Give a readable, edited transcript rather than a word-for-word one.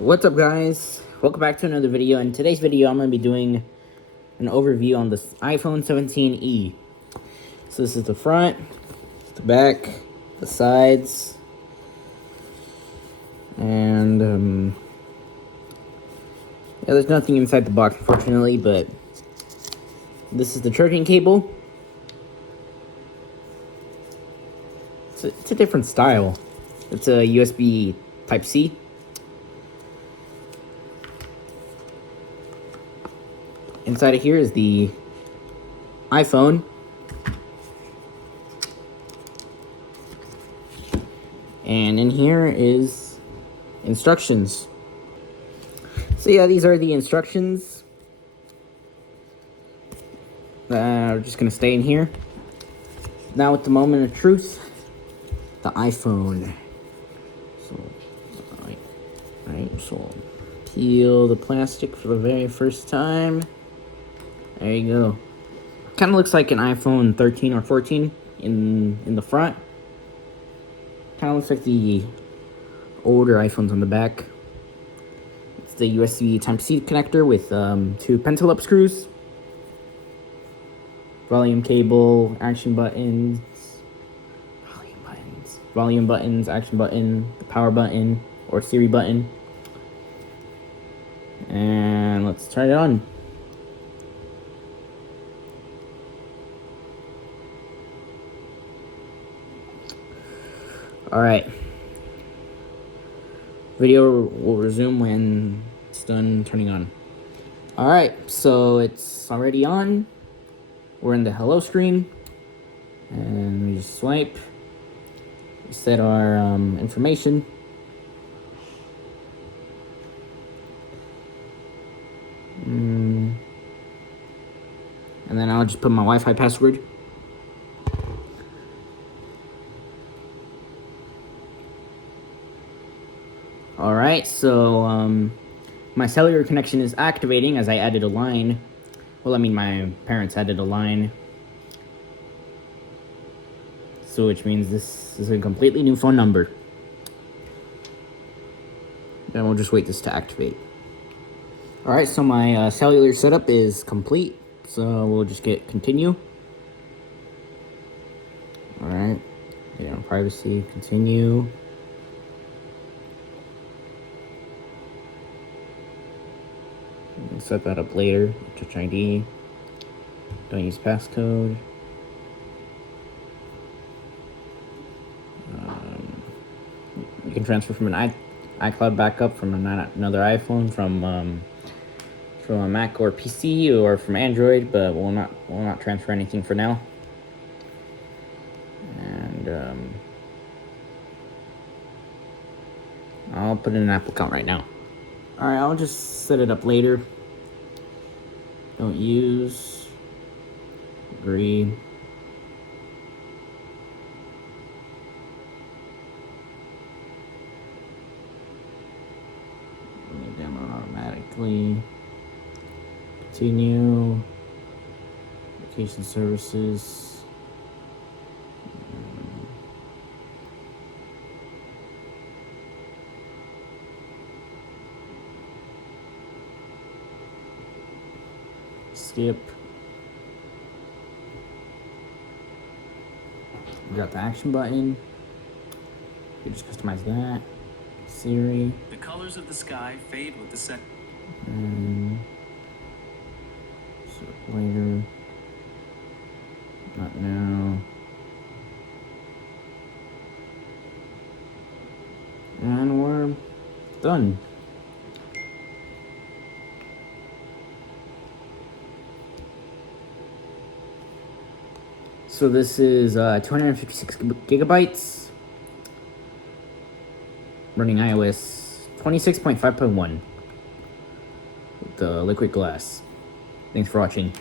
What's up, guys? Welcome back to another video. In today's video, I'm going to be doing an overview on this iPhone 17e. So this is the front, the back, the sides, and yeah, there's nothing inside the box, unfortunately, but this is the charging cable. It's a different style. It's a USB Type-C. Inside of here is the iPhone. And in here is instructions. So yeah, these are the instructions. We're just gonna stay in here. Now with the moment of truth, the iPhone. So peel the plastic for the very first time. There you go. Kind of looks like an iPhone 13 or 14 in the front. Kind of looks like the older iPhones on the back. It's the USB Type-C connector with 2 pencil-up screws. Volume cable, action buttons, volume buttons, action button, the power button or Siri button. And let's turn it on. Alright. Video will resume when it's done turning on. Alright, so it's already on. We're in the hello screen. And we just swipe. We set our information. And then I'll just put my Wi-Fi password. Alright, so my cellular connection is activating as I added a line. Well, I mean, my parents added a line. So which means this is a completely new phone number. Then we'll just wait this to activate. Alright, so my cellular setup is complete. So we'll just get continue. Alright, privacy, continue. We'll set that up later. Touch ID. Don't use passcode. You can transfer from an iCloud backup from another iPhone, from a Mac or PC, or from Android, but we'll not transfer anything for now. And I'll put in an Apple account right now. Alright, I'll just set it up later. Don't use. Agree. Demo automatically. Continue. Application services. Skip. We got the action button. You just customize that. Siri. The colors of the sky fade with the set. So later. Not now. And we're done. So this is 256 gigabytes, running iOS 26.5.1 with the liquid glass. Thanks for watching.